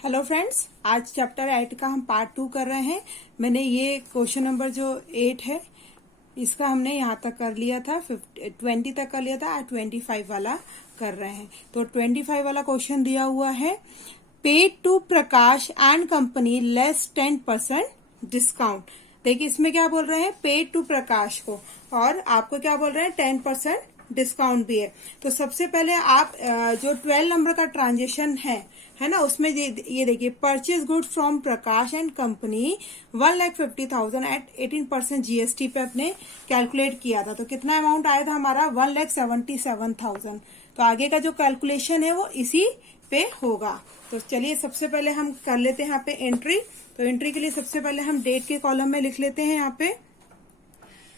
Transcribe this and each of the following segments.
Hello friends, आज chapter 8 का हम पार्ट 2 कर रहे हैं। मैंने ये क्वेश्चन नंबर जो 8 है इसका हमने यहाँ तक कर लिया था, 20 तक कर लिया था। आज 25 वाला कर रहे हैं। तो 25 वाला क्वेश्चन दिया हुआ है, paid to Prakash and company less 10% discount. देखिए इसमें क्या बोल रहे हैं, पेड टू प्रकाश को, और आपको क्या बोल रहे हैं 10% डिस्काउंट भी है। तो सबसे पहले आप जो 12 नंबर का ट्रांजेक्शन है ना, उसमें ये देखिए, purchase good from Prakash and company 1,50,000 at 18% GST पे अपने कैलकुलेट किया था। तो कितना अमाउंट आया था हमारा 1,77,000। तो आगे का जो कैलकुलेशन है वो इसी पे होगा। तो चलिए सबसे पहले हम कर लेते हैं यहाँ पे एंट्री। तो एंट्री के लिए सबसे पहले हम डेट के कॉलम में लिख लेते हैं। यहाँ पे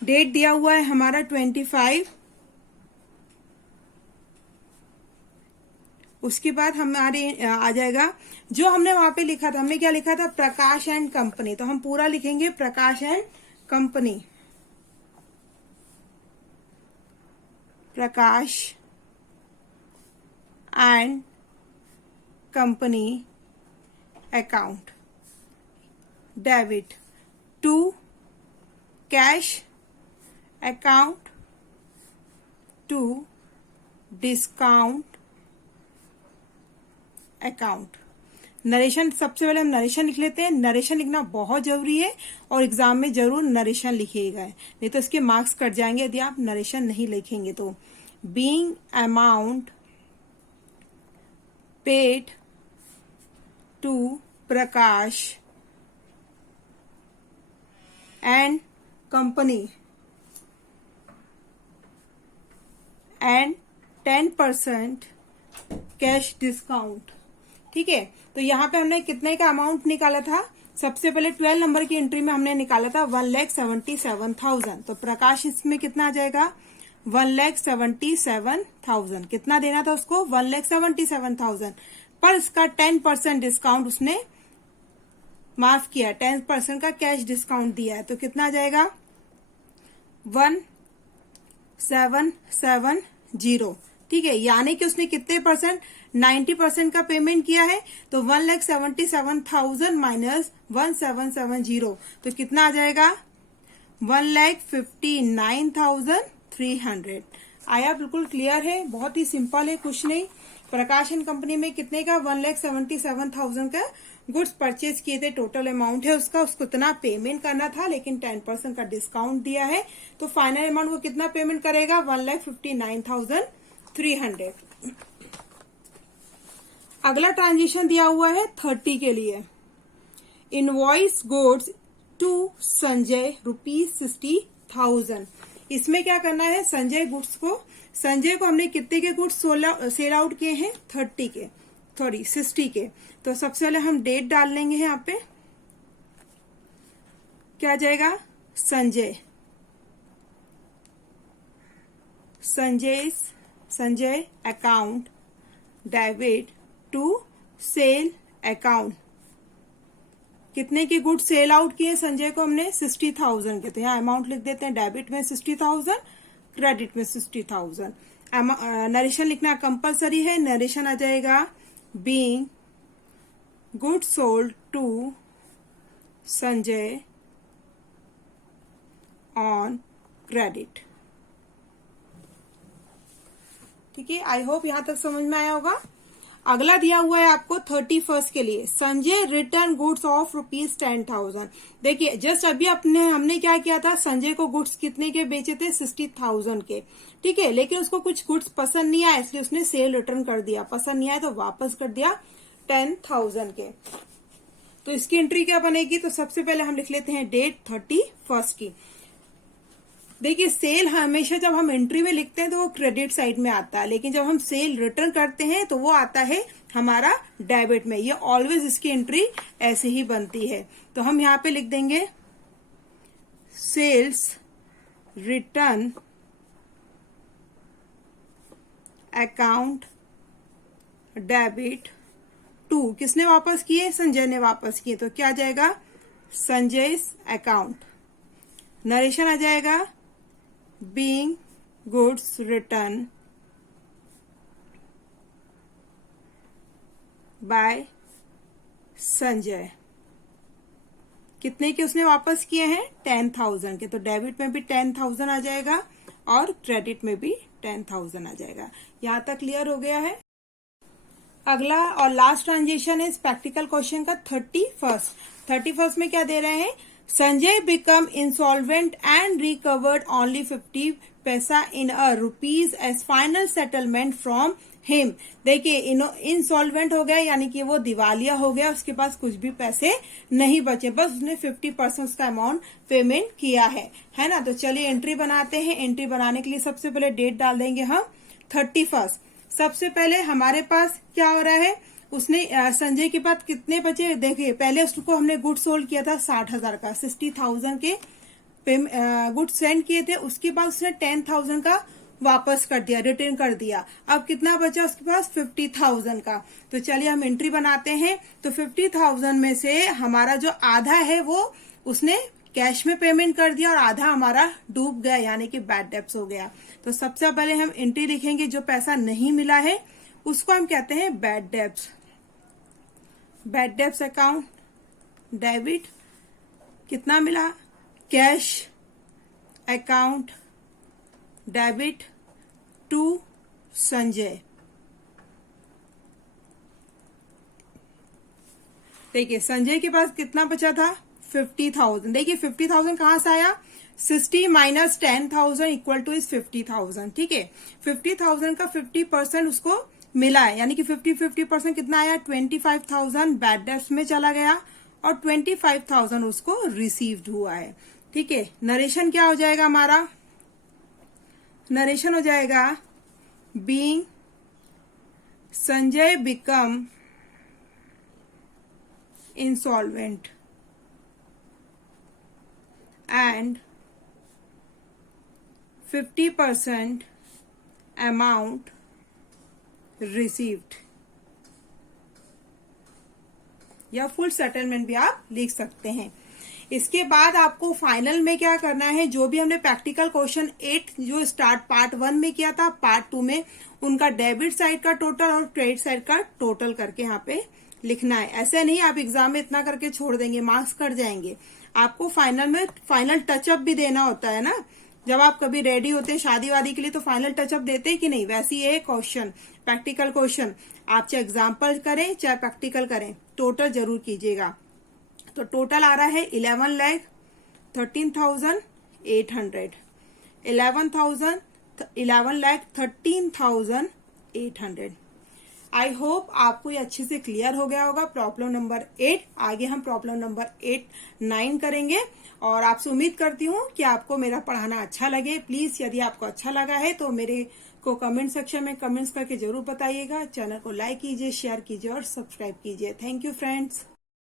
डेट दिया हुआ है हमारा 25। उसके बाद हमारे आ जाएगा जो हमने वहां पे लिखा था, हमने क्या लिखा था, प्रकाश एंड कंपनी। तो हम पूरा लिखेंगे Prakash and company, Prakash and company account debit to cash account to discount account. Narration, सबसे पहले हम नरेशन लिख लेते हैं। नरेशन लिखना बहुत जरूरी है और एग्जाम में जरूर नरेशन लिखिएगा, नहीं तो इसके मार्क्स कट जाएंगे यदि आप नरेशन नहीं लिखेंगे। तो being amount paid to Prakash and company and 10% cash discount. ठीक है, तो यहाँ पे हमने कितने का अमाउंट निकाला था, सबसे पहले 12 नंबर की एंट्री में हमने निकाला था 1,77,000। तो प्रकाश इसमें कितना आ जाएगा 1,77,000। कितना देना था उसको 1,77,000, पर इसका 10% डिस्काउंट उसने माफ किया, 10% का कैश डिस्काउंट दिया है। तो कितना आ जाएगा 1,770। ठीक है, यानी कि उसने कितने परसेंट, 90% का पेमेंट किया है। तो 1,77,000 माइनस 1,770, तो कितना आ जाएगा 1,59,300। आया, बिल्कुल क्लियर है, बहुत ही सिंपल है, कुछ नहीं। प्रकाश एंड कंपनी में कितने का 1,77,000 का गुड्स परचेज किए थे, टोटल अमाउंट है उसका, उसको इतना पेमेंट करना था, लेकिन 10% का डिस्काउंट दिया है। तो फाइनल अमाउंट वो कितना पेमेंट करेगा 1,59,300। अगला ट्रांजेक्शन दिया हुआ है 30 के लिए, इनवॉइस गुड्स टू संजय ₹60,000। इसमें क्या करना है, संजय को हमने कितने के गुड्स सेल आउट किए हैं 30 के, 60 के। तो सबसे पहले हम डेट डाल लेंगे यहाँ पे, क्या आ जाएगा Sanjay account debit to sale account. कितने के गुड्स सेल आउट किए संजय को हमने 60,000 के। तो यहाँ अमाउंट लिख देते हैं, डेबिट में 60,000, क्रेडिट में 60,000। नरेशन लिखना कंपलसरी है। नरेशन आ जाएगा being goods sold to Sanjay on credit. ठीक है, आई होप यहां तक समझ में आया होगा। अगला दिया हुआ है आपको 31 के लिए, संजय रिटर्न गुड्स ऑफ ₹10,000। देखिए जस्ट अभी हमने क्या किया था, संजय को गुड्स कितने के बेचे थे 60,000 के। ठीक है, लेकिन उसको कुछ गुड्स पसंद नहीं आया, इसलिए उसने सेल रिटर्न कर दिया। पसंद नहीं आया तो वापस कर दिया 10,000 के। तो इसकी एंट्री क्या बनेगी, तो सबसे पहले हम लिख लेते हैं डेट 31 की। देखिए सेल हमेशा जब हम एंट्री में लिखते हैं तो वो क्रेडिट साइड में आता है, लेकिन जब हम सेल रिटर्न करते हैं तो वो आता है हमारा डेबिट में। ये ऑलवेज इसकी एंट्री ऐसे ही बनती है। तो हम यहाँ पे लिख देंगे sales return account debit to, किसने वापस किए, संजय ने वापस किए। तो क्या आ जाएगा संजय अकाउंट। नरेशन आ जाएगा being goods return by Sanjay कितने के उसने वापस किए हैं 10,000 के, तो डेबिट में भी 10,000 आ जाएगा और क्रेडिट में भी 10,000 आ जाएगा। यहां तक क्लियर हो गया है। अगला और लास्ट ट्रांजेक्शन है प्रैक्टिकल क्वेश्चन का 31st में क्या दे रहे हैं, Sanjay become insolvent and recovered only 50 paisa in a rupees as final settlement from him. देखिए इंसॉल्वेंट हो गया यानी कि वो दिवालिया हो गया, उसके पास कुछ भी पैसे नहीं बचे, बस उसने 50% का अमाउंट पेमेंट किया है ना। तो चलिए एंट्री बनाते हैं। एंट्री बनाने के लिए सबसे पहले डेट डाल देंगे हम 31st। सबसे पहले हमारे पास क्या हो रहा है, उसने संजय के पास कितने बचे, देखिए पहले उसको हमने गुड सोल्ड किया था 60,000 का, 60,000 के गुड सेंड किए थे, उसके बाद उसने 10,000 का वापस कर दिया, रिटर्न कर दिया। अब कितना बचा उसके पास 50,000 का। तो चलिए हम एंट्री बनाते हैं। तो 50,000 में से हमारा जो आधा है वो उसने कैश में पेमेंट कर दिया और आधा हमारा डूब गया यानी कि बैड डेब्ट्स हो गया। तो सबसे पहले हम एंट्री लिखेंगे, जो पैसा नहीं मिला है उसको हम कहते हैं bad debts. Bad debts account debit, कितना मिला, cash account debit to Sanjay. देखिए संजय के पास कितना बचा था 50,000। देखिए 50,000 कहां से आया, 60 माइनस 10,000 इक्वल टू इज 50,000। ठीक है, 50,000 का 50% उसको मिला है यानी कि 50% कितना आया 25,000 बैड डेब्ट्स में चला गया और 25,000 उसको रिसीव्ड हुआ है। ठीक है, नरेशन क्या हो जाएगा हमारा, नरेशन हो जाएगा being Sanjay become insolvent and 50% amount received, या फुल सेटलमेंट भी आप लिख सकते हैं। इसके बाद आपको फाइनल में क्या करना है, जो भी हमने प्रैक्टिकल क्वेश्चन 8 जो स्टार्ट पार्ट 1 में किया था, पार्ट 2 में उनका डेबिट साइड का टोटल और क्रेडिट साइड का टोटल करके यहाँ पे लिखना है। ऐसे नहीं आप एग्जाम में इतना करके छोड़ देंगे, मार्क्स कट जाएंगे। आपको फाइनल में फाइनल टचअप भी देना होता है ना, जब आप कभी रेडी होते हैं शादी वादी के लिए तो फाइनल टचअप देते हैं कि नहीं, वैसे ये क्वेश्चन प्रैक्टिकल क्वेश्चन आप चाहे एग्जाम्पल करें चाहे प्रैक्टिकल करें, टोटल जरूर कीजिएगा। तो टोटल आ रहा है 11,13,800, 11,13,800। आई होप आपको ये अच्छे से क्लियर हो गया होगा प्रॉब्लम नंबर 8। आगे हम प्रॉब्लम नंबर 8, 9 करेंगे और आपसे उम्मीद करती हूँ कि आपको मेरा पढ़ाना अच्छा लगे। प्लीज यदि आपको अच्छा लगा है तो मेरे को कमेंट सेक्शन में कमेंट्स करके जरूर बताइएगा। चैनल को लाइक कीजिए, शेयर कीजिए और सब्सक्राइब कीजिए। Thank you friends.